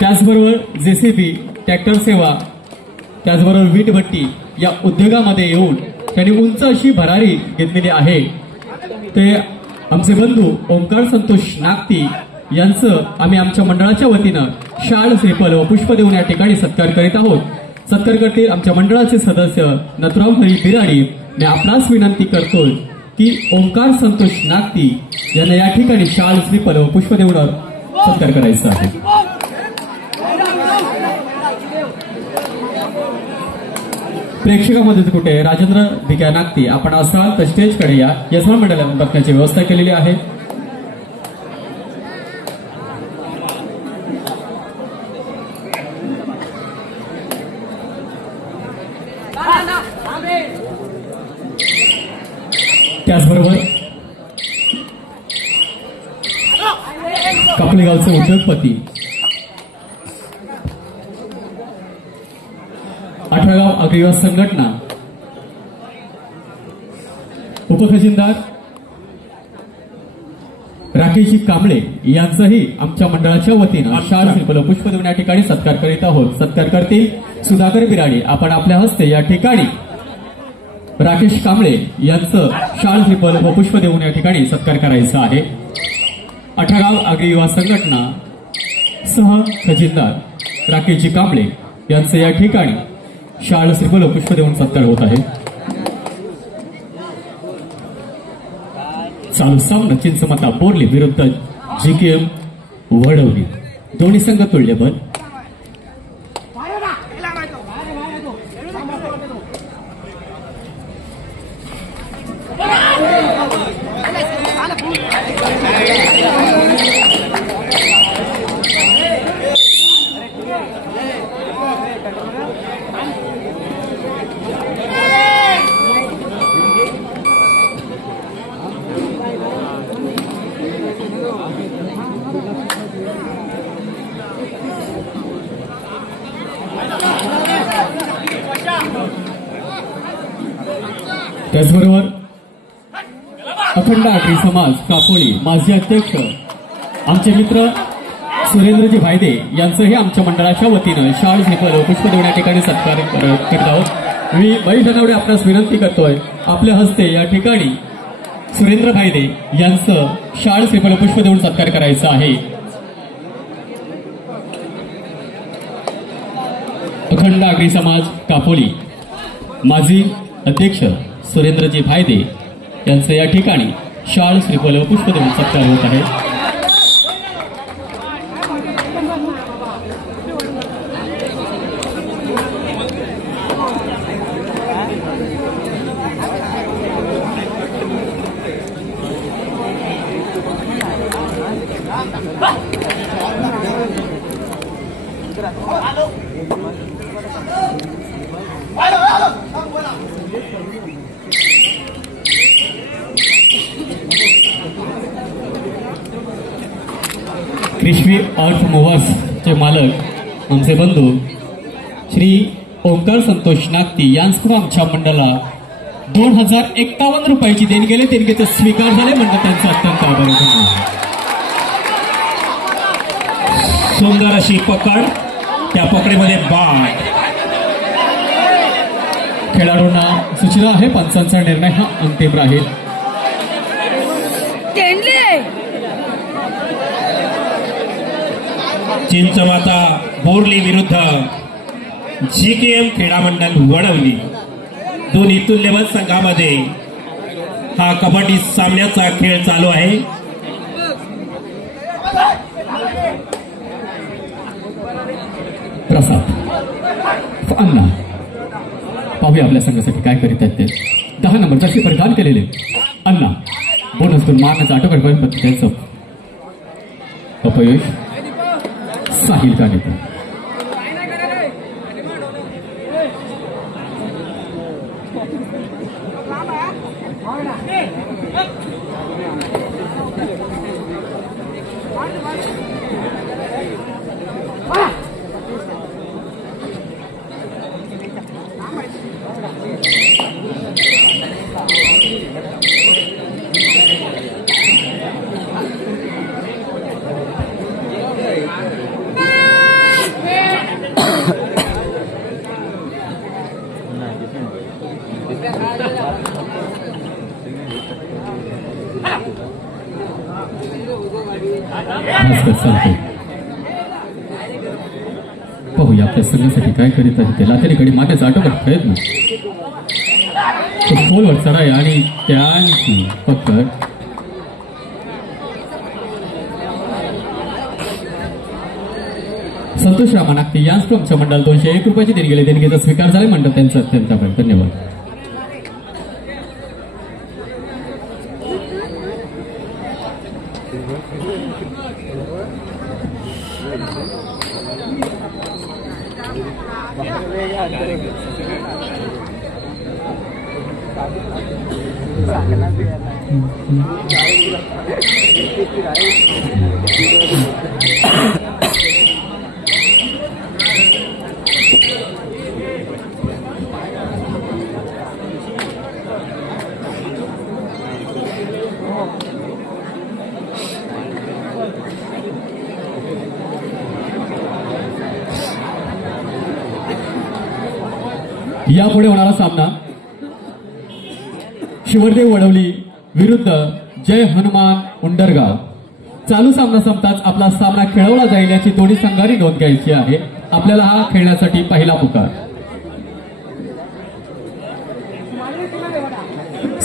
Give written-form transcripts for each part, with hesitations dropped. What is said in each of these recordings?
त्याचबरोबर JCB, tractor सेवा, त्याचबरोबर वीटभट्टी या उद्योगामध्ये येऊन त्यांनी उंच अशी भरारी घेतलेली आहे। ते आमचे बंधू ओंकार संतोष नागती यांचं आम्ही आमच्या मंडळाच्या वतीनं शाल, श्रीफल व पुष्प देऊन या ठिकाणी सत्कार करीत आहोत। सत्कार करतील आमच्या मंडळाचे सदस्य नथुराम हरी बिराडी। मी आपणास विनंती करतोय की ओंकार संतोष नागती यांना या ठिकाणी शाल, श्रीफल व पुष्प देऊन सत्कार करायचा आहे। प्रेक्षकामध्ये कुठे राजेंद्र भिक्या नागती आपण असाल तर स्टेजकडे या। यजमान मंडळाने बसण्याची व्यवस्था केलेली आहे। त्याचबरोबर कापलेगावचे उद्योगपती, 18 गाव अग्रवास संघटना, उपखजिनदार राकेशजी कांबळे यांचाही आमच्या मंडळाच्या वतीनं शाल, श्रीफल पुष्प देऊन या ठिकाणी सत्कार करीत आहोत। सत्कार करतील सुधाकर बिराडे। आपण आपल्या हस्ते या ठिकाणी राकेश कांबळे यांचं शाल, श्रीफल व पुष्प देऊन या ठिकाणी सत्कार करायचा आहे। 18 गाव अग्रयुवा संघटना सह खजिनदार राकेशजी कांबळे यांचं या ठिकाणी शाल, श्रीफल व पुष्प देऊन सत्कार होत आहे। चालू सामना चिंचमता बोर्ली विरुद्ध जीकेएम वडवली, दोन्ही संघ तुल्यबल। त्याचबरोबर अखंड आगरी समाज कापोली माजी अध्यक्ष आमचे मित्र सुरेंद्रजी भायदे यांचंही आमच्या मंडळाच्या वतीनं शाल, श्रीफल व पुष्प देऊन या ठिकाणी सत्कार करत आहोत। मी बाई धनावडे आपणास विनंती करतोय आपल्या हस्ते या ठिकाणी सुरेंद्र भायदे यांचं शाल, श्रीफल व पुष्प देऊन सत्कार करायचा आहे। अखंड आगरी समाज कापोली माजी अध्यक्ष सुरेंद्रजी भायदे यांचं या ठिकाणी शाल, श्रीफल व पुष्प देऊन सत्कार होत आहे। कृष्वी ऑर्फ मोवर्स चे मालक आमचे बंधू श्री ओंकार संतोष नागती यांचं आमच्या मंडळाला 2051 रुपयाची देणगी गेले, देणगीचे स्वीकार झाले म्हणजे त्यांचं अत्यंत आभार मानतो। सुंदर अशी पकड, त्या पकडीमध्ये बाट। खेळाडूंना सूचना आहे पंचांचा निर्णय हा अंतिम राहील। चिंचमाता बोर्ली विरुद्ध जीकेएम क्रीडा मंडळ वडवली, दोन्ही तुल्यबल संघामध्ये हा कबड्डी सामन्याचा खेळ चालू आहे। प्रसाद अण्णा पाहूया आपल्या संघासाठी काय करीत आहेत ते। 10 नंबर जशी प्रदान केलेले अण्णा बोनसतून मारण्याचा आटोकाट त्यांचं अपयश साहिल कानेकर। भास्कर चालते. पाहूया आपल्या संघासाठी काय करीत आहे ते. लातेरीकडे मात्याचा आटोपत प्रयत्न, तो खोलवर चढाई आणि त्यांची पकड. संतोष रामा नागती या स्ट्रोमच्या मंडळ 201 रुपयाची देणगी गेले. देणगीचा स्वीकार झाला मंडळ त्यांचा अत्यंत आभार. धन्यवाद. यापुढे होणारा सामना शिवरदेव वडवली विरुद्ध जय हनुमान उंडरगाव. चालू सामना संपताच आपला सामना खेळवला जाईल याची दोन्ही संघांनी नोंद घ्यायची आहे. आपल्याला हा खेळण्यासाठी पहिला पुकार.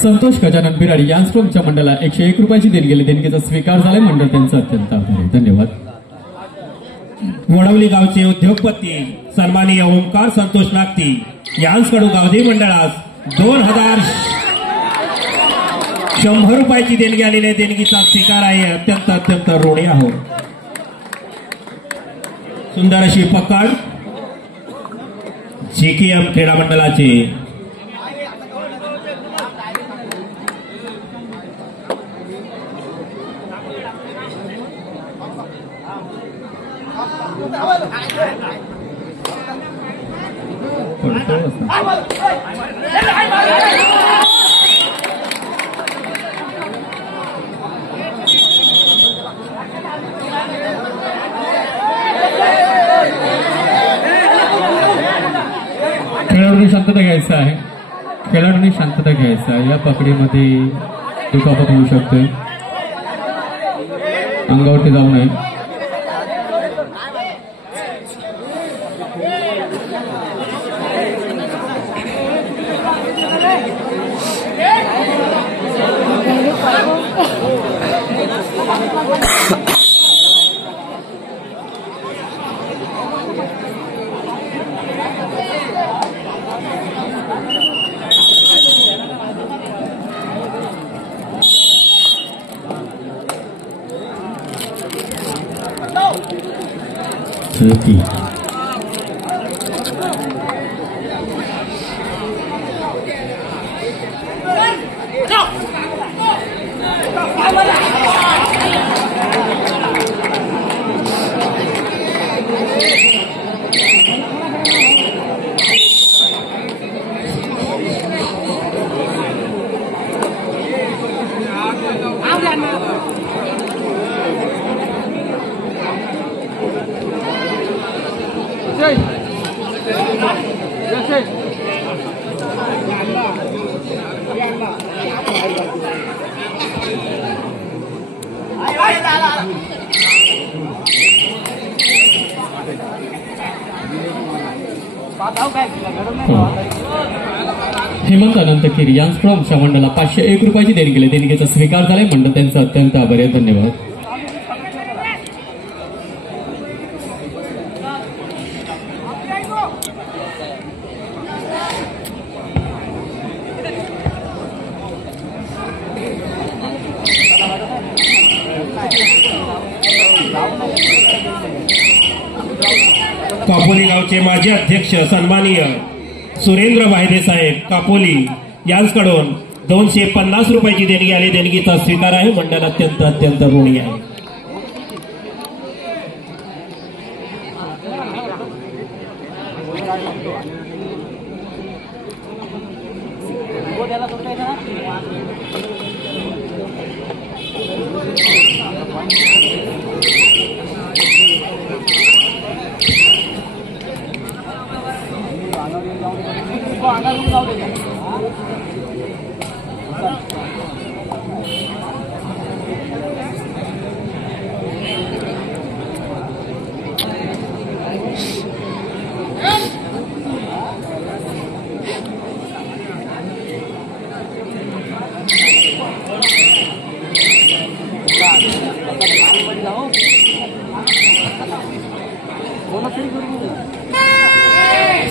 संतोष गजानन बिराडी यांस्ट्रोमच्या मंडळाला 101 रुपयाची देणगी गेली. देणगीचा स्वीकार झालाय मंडळ त्यांचा अत्यंत आभार आहे. धन्यवाद. वडवली गावचे उद्योगपती सन्माननीय ओंकार संतोष नागती यांकडून गावदेवी मंडळास 100 रुपयाची देणगी आलेली आहे. देणगीचा स्वीकार आहे. अत्यंत ऋणी आहोत. सुंदर अशी पकड जीकेएम क्रीडा मंडळाचे. खेळाडूंनी शांतता घ्यायचं आहे. खेळाडूंनी शांतता घ्यायचं आहे. या पकडीमध्ये दुखापत होऊ शकते. अंगावरती जाऊ नये. हेमंत अनंत किर यांस्ट्रोमच्या मंडळाला 501 रुपयाची देणगी गेली. देणगीचा स्वीकार झालाय मंडळ त्यांचा अत्यंत आभार आहे. धन्यवाद. कापोली गावचे माजी अध्यक्ष सन्माननीय सुरेंद्र वाहिदे साहेब कापोली यांकडून 250 रुपयाची देणगी आली. देणगीचा स्वीकार आहे. मंडळ अत्यंत ऋणी आहे.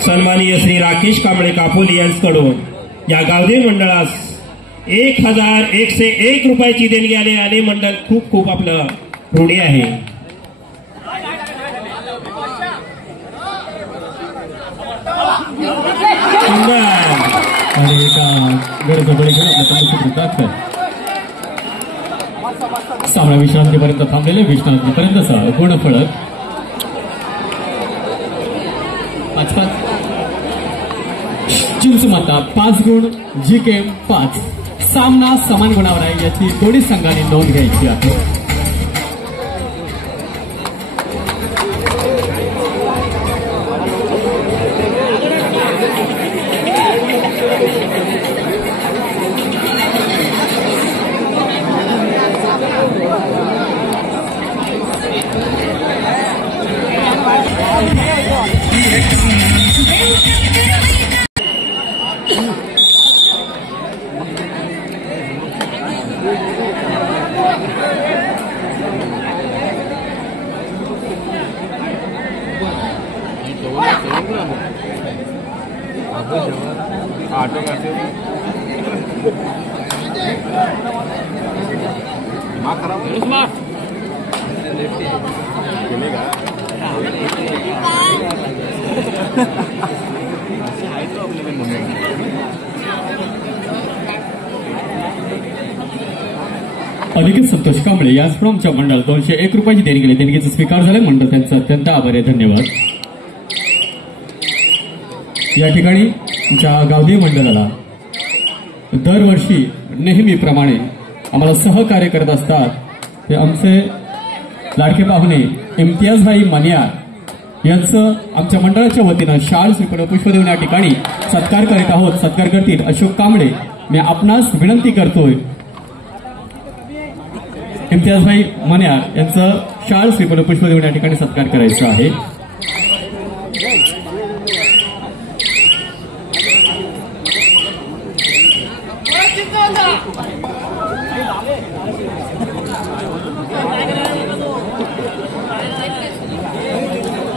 सन्माननीय श्री राकेश कांबळे कापोली यांच्याकडून या गावदेव मंडळास 1101 रुपयाची देणगी आली आणि मंडळ खूप खूप आपलं ऋणी आहे. आणि एका गरज बळी घेऊन आपल्या दाखल सामना विश्रांतीपर्यंत थांबलेले विश्रांतीपर्यंतचा गुणफलक 5-5 चिंचमाता 5 गुण GK 5. सामना समान गुणावर आहे याची दोन्ही संघाने नोंद घ्यायची आहे. अधिक संतोष कांबळे याचप्रमाणे आमच्या मंडळ 201 रुपयाची देणगी केली. देणगीचा स्वीकार झाला. मंडळ त्यांचा अत्यंत आभारी आहे. धन्यवाद. या ठिकाणी आमच्या गावदेव मंडळाला दरवर्षी नेहमीप्रमाणे आम्हाला सहकार्य करत असतात ते आमचे लाडके पाहुणे इम्तियाजभाई मनियार यांचं आमच्या मंडळाच्या वतीनं शाल श्रीफळ पुष्प देऊन या ठिकाणी सत्कार करीत आहोत. सत्कार करतील अशोक कांबळे. मी आपणास विनंती करतोय इम्तियाजभाई मनियार यांचं शाल श्रीफळ पुष्प देऊन या ठिकाणी सत्कार करायचा आहे.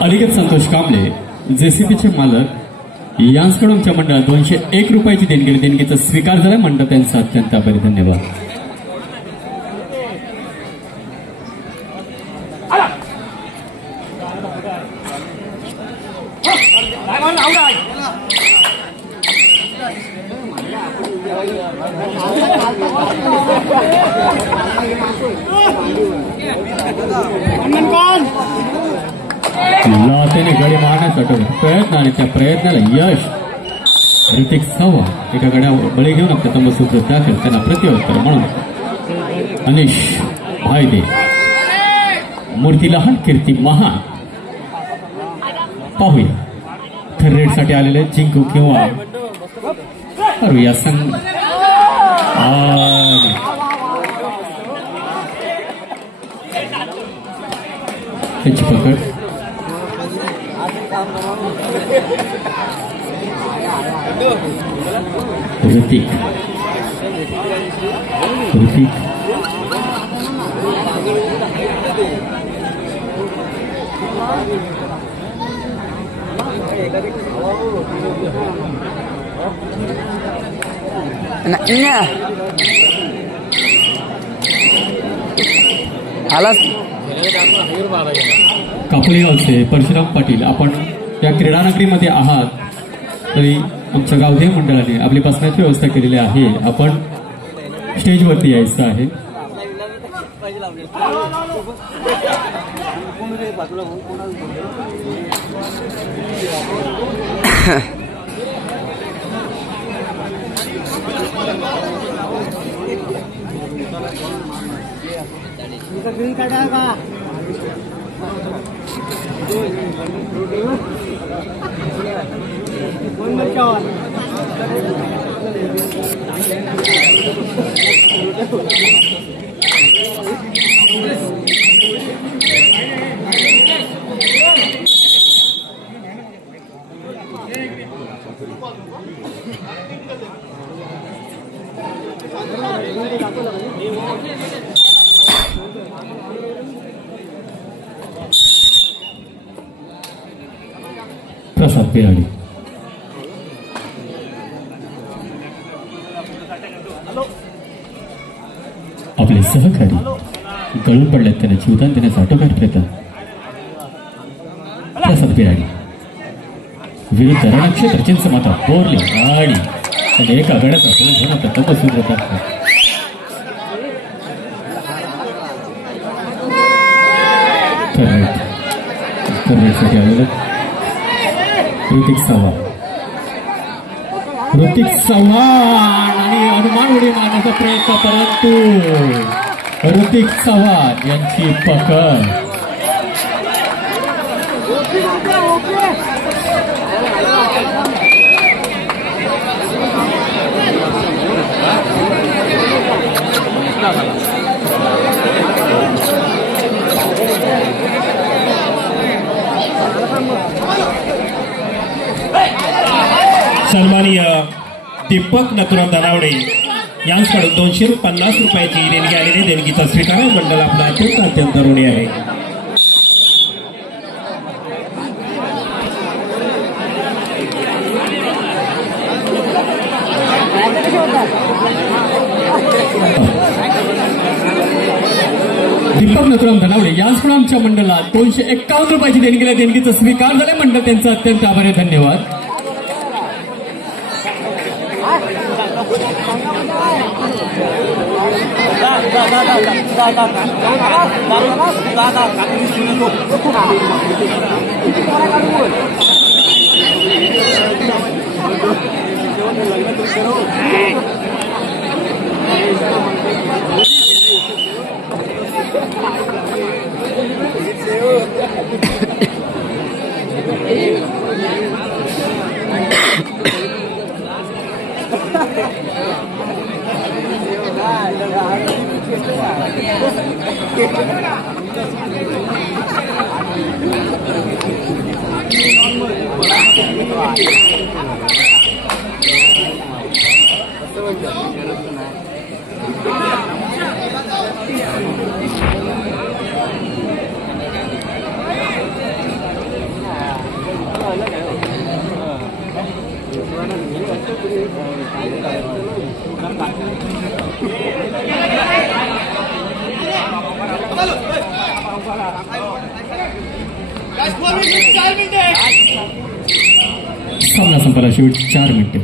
अलिगत संतोष कांबळे जेसीबीचे मालक यांच्याकडून आमच्या मंडळात 201 रुपयाची देणगी. देणगीचा स्वीकार झाला. मंडळ त्यांचा अत्यंत आभारी. धन्यवाद. लातेने गडी मारण्यासाठी प्रयत्न आणि त्या प्रयत्नाला यश. ऋतिक सव्वा एका गड्यावर बळी घेऊन आपल्या तंबसूत्र दाखल. त्यांना प्रत्युत्तर म्हणून अनिश भाईदे मूर्ती लहान कीर्ती महान. पाहूया थर्ड रेडसाठी आलेले जिंकू किंवा करूया संघ. त्याची पकड ऋतिक Enaknya alas कापली गावचे परशुराम पाटील. आपण या क्रीडानगरीमध्ये आहात तरी आमच्या गावदेव मंडळाने आपली बसण्याची व्यवस्था केलेली आहे. आपण स्टेजवरती यायचं आहे. प्रसाद बिराडी. आपले सहकारी गळून पडलेत, त्यांना जीवदान देण्याचा आटोकाट प्रयत्न. प्रसाद बिराडी विरुद्ध रणक्षेत्र चिंचमाता बोरली आणि एका गड्याचा दोन जण प्रथम बसून होतात. ऋतिक चव्हाण आणि अनुमान उडी मारण्याचा प्रयत्न, परंतु ऋतिक चव्हाण यांची पकड. सन्माननीय दीपक नथुराम धनावडे यांच्याकडून 250 रुपयाची देणगी आलेली. देणगीचा स्वीकार मंडळ आपला अत्यंत ऋणी आहे. दीपक नथुराम धनावडे यांच्याकडून आमच्या मंडळाला 251 रुपयाची देणगी, देणगीचा स्वीकार झाले. मंडळ त्यांचा अत्यंत आभारी, धन्यवाद. सामना संपायला शेवटची 4 मिनिटे.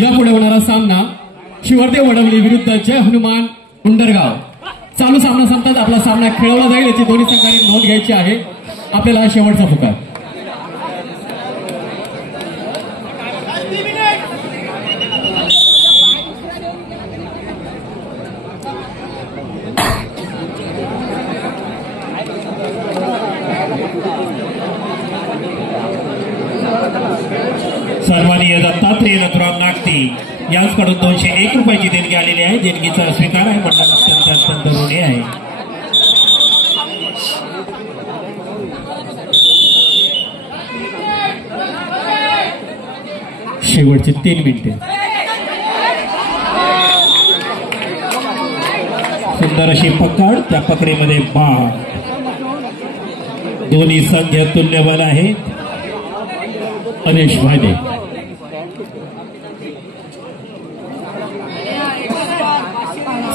यापुढे होणारा सामना शिवर्देव वडवली विरुद्ध जय हनुमान उंडरगाव. चालू सामना संपताच आपला सामना खेळवला जाईल याची दोन्ही संघांनी नोंद घ्यायची आहे. आपल्याला शेवटचा पुकार. सन्माननीय दत्तात्रेय नथुराम नागती यांच्याकडून 201 रुपयाची देणगी आलेली आहे. देणगीचा स्वीकार आहे. मंडळ अत्यंत ऋणी आहे. शेवटचे 3 मिनिटे. सुंदर अशी पकड, त्या पकडीमध्ये बाण. दोन्ही संघ तुल्यबल आहेत. अनेश वायदे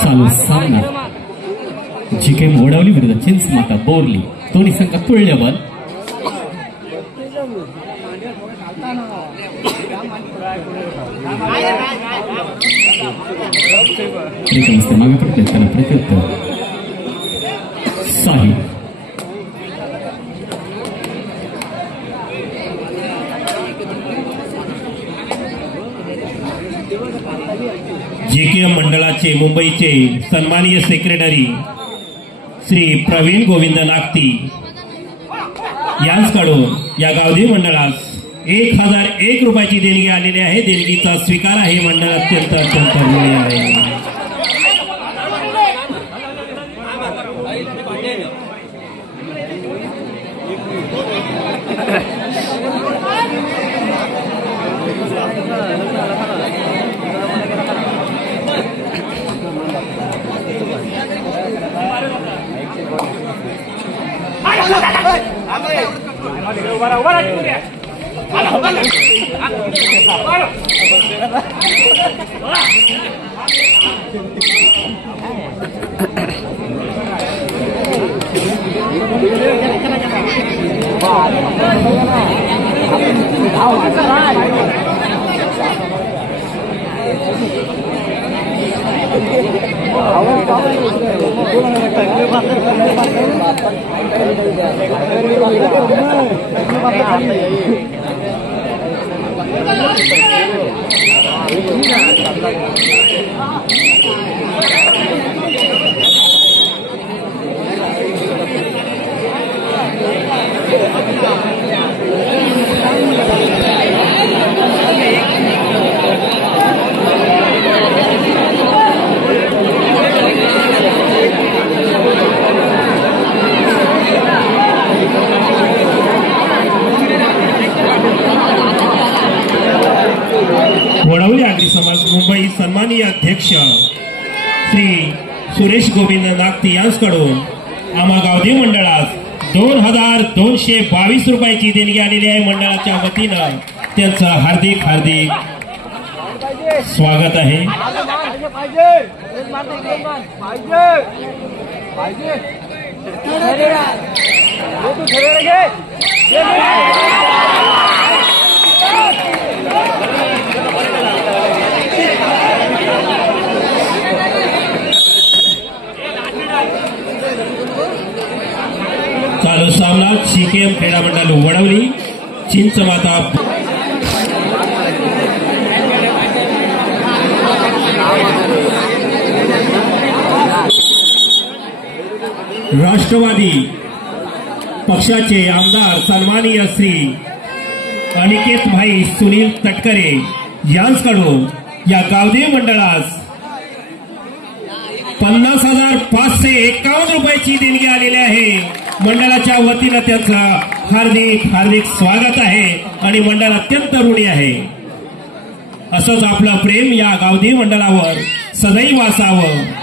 चालू सामना जी के वडवली विरुद्ध चिंचमाता बोरली. दोन्ही संघ तुल्यबल. मागे पडते त्याला प्रत्युत्तर साहिल. जेकेएम मंडळाचे मुंबईचे सन्माननीय सेक्रेटरी श्री प्रवीण गोविंद नागती यांच्याकडून या गावदेवी मंडळास 1001 रुपयाची देणगी आलेली आहे. देणगीचा स्वीकार आहे. मंडळ अत्यंत ऋणी आहे. वडवली आगरी समाज मुंबई सन्माननीय अध्यक्ष श्री सुरेश गोविंद नागती यांच्याकडून आम्हा गावदेवी मंडळास 2222 रुपयाची देणगी आलेली आहे. मंडळाच्या वतीनं त्यांचं हार्दिक हार्दिक स्वागत आहे. चालू सामन्यात जेकेएम क्रीडा मंडळ वडवली चिंचमाता राष्ट्रवादी पक्षाचे आमदार सन्माननीय श्री अनिकेत भाई सुनील तटकरे यांच्याकडून या गावदेवी मंडळास 50,551 रुपयाची देणगी आलेली आहे. मंडळाच्या वतीनं त्यांचं हार्दिक हार्दिक स्वागत आहे आणि मंडळ अत्यंत ऋणी आहे. असंच आपलं प्रेम या गावदेवी मंडळावर सदैव असावं